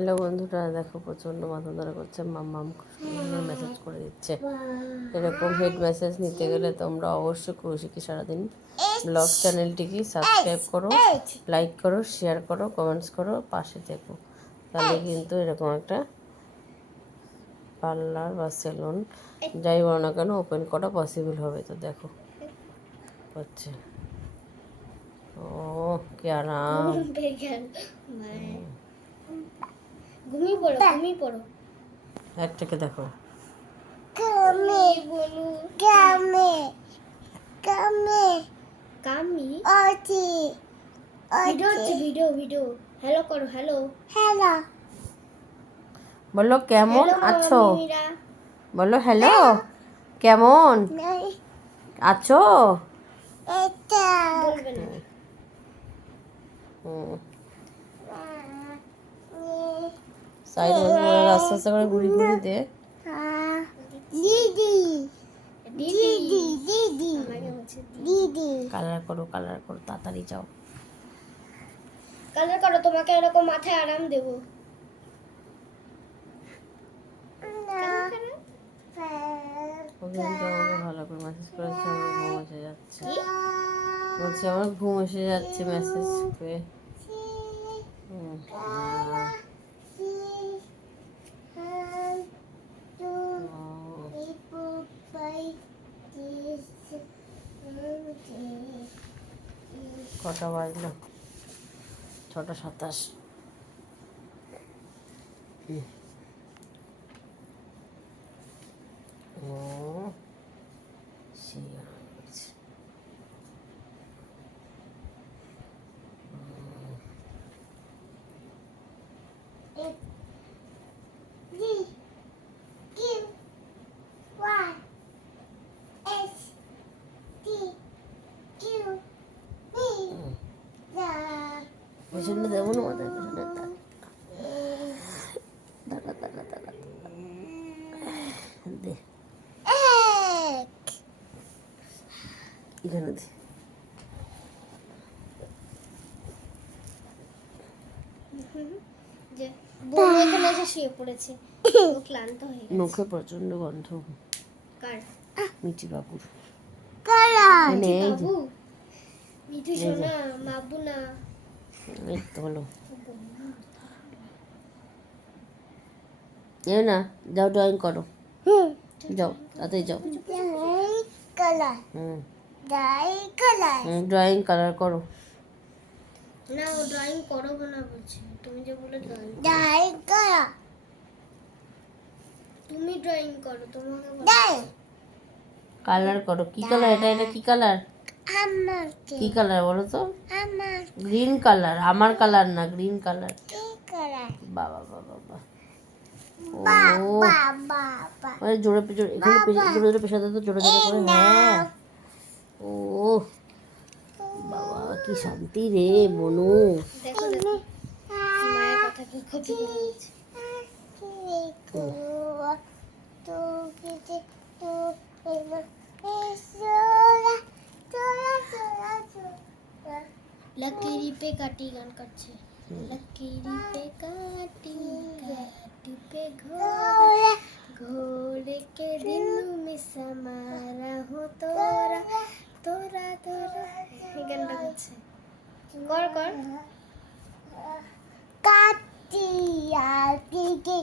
Hello বন্ধুরা, দেখো প্রচণ্ড মাথা ধরা করছে, মাম্মাম সুন্দর মেসেজ করে দিচ্ছে। এরকম হেড মেসেজ নিতে গেলে তোমরা অবশ্যই কৌশিকী সারাদিন ব্লগ চ্যানেলটিকে সাবস্ক্রাইব করো, লাইক করো, শেয়ার করো, কমেন্টস করো, পাশে থেকো। তাহলে কিন্তু এরকম একটা পার্লার বা সেলুন যাই বলো না কেন ওপেন করা পসিবল হবে। তো দেখো হচ্ছে, ও কে আরাম। ঘুমিয়ে পড়ো একটাকে দেখো, কামে বলু কামে কামে কামি ওটি ভিডিও হ্যালো করো হ্যালো বলো কেমন আছো, মীরা বলো হ্যালো কেমন আছো। এটা বলবে না সাইড আস্তে আস্তে করে ঘুরি ঘুরি দে। দিদি দিদি দিদি দিদি কালার করো তাড়াতাড়ি যাও। কালার করো, তোমাকে এরকম মাথায় আরাম দেবো। ওকে কিন্তু আমাকে ভালো করে মেসেজ করেছে, আমার ঘুম এসে যাচ্ছে, বলছে আমার ঘুম এসে যাচ্ছে মেসেজ পেয়ে। কটা বাজলো? 6:27। ও সেই আছে। পেছনে দেবো না, মাথায় পেছনে দে, এখানে দে। এখানে এসে শুয়ে পড়েছে, ও ক্লান্ত হয়ে গেছে। মুখে প্রচন্ড গন্ধ। কার? মিঠি বাবুর। মিঠু বাবু, মিঠু সোনা, মাবু না। এই তো হলো। এই না, যাও ড্রয়িং করো, যাও তাড়াতাড়ি যাও। ড্রয়িং কালার করো। না, ও ড্রয়িং করো না বলছে, তুমি যে বলে ড্রয়িং করো। তুমি ড্রয়িং করো, তোমাকে বলো। কালার করো। কি কালার এটা? এটা কি কালার? কি কালার বলো তো? Green colour. আমার কালার না, গ্রিন কালার। বাবা বাবা বাবা, ও মানে জোরে জোরে, এখানে জোরে জোরে পেশা দাও তো, জোরে জোরে করে। হ্যাঁ, ও বাবা কি শান্তি রে বনু। দেখো দেখো মায়ের কথা কি কপি করেছে। लकीरी पे काटी गान करছে। लकीरी पे काटी काटी पे घोड़ा घोड़े के दिन में समारा हो तोरा तोरा तोरा এই গানটা করছে। কর কর কাটিয়া দিদি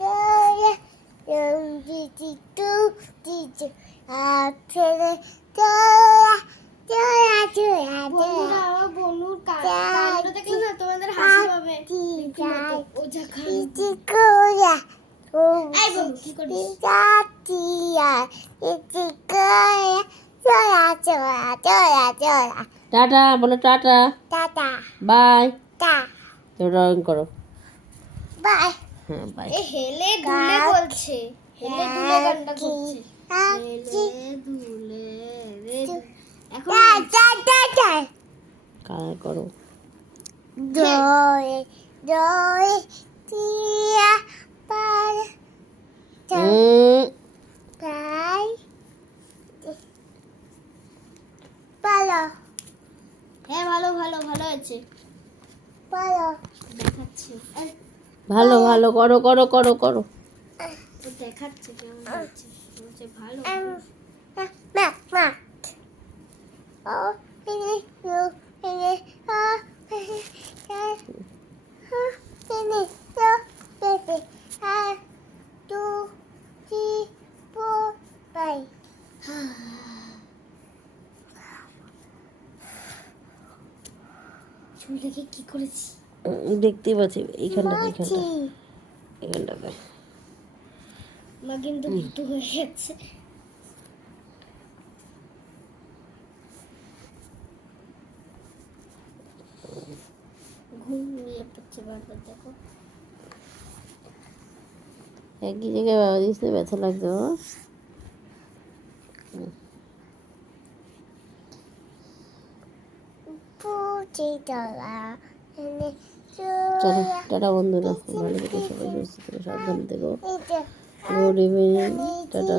করে রঙ্গিতি টু দিদি আফেরে তোরা তোরা তোরা তোরা বনুর কাণ্ড দেখলে না তোমাদের হাসি পাবে। ও যা খাইতি কোয়া ও এই বনু কি করিস? কাটিয়া দিদি করে তোরা তোরা তোরা তোরা। টাটা বলো, টাটা, টাটা বাই। টা ড্রয়িং করো। বাই। হ্যাঁ বাই। এ হেলে দুলে বলছে, হেলে দুলে গানটা করছে। হেলে দুলে রে এখন কালার করো। দই দই তিয়া পার পাই পালো। হ্যাঁ ভালো ভালো ভালো আছে, পালো দেখাচ্ছি। ভালো ভালো করো করো করো করো। ও দেখাচ্ছে কেমন হচ্ছে, বলছে ভালো। চুলটাকে কি করেছি? দেখতেই পাচ্ছি এইখানটাতে মা কিন্তু ভুতু হয়ে গেছে। ঘুমিয়ে পড়ছে বারবার, দেখো। একই জায়গায় বাবা দিচ্ছে, ব্যথা লাগছে বাবা। চলো টাটা বন্ধুরা, ভালো থেকো, সবাই সুস্থ থেকো, সাবধানে থেকো। Good evening, tata.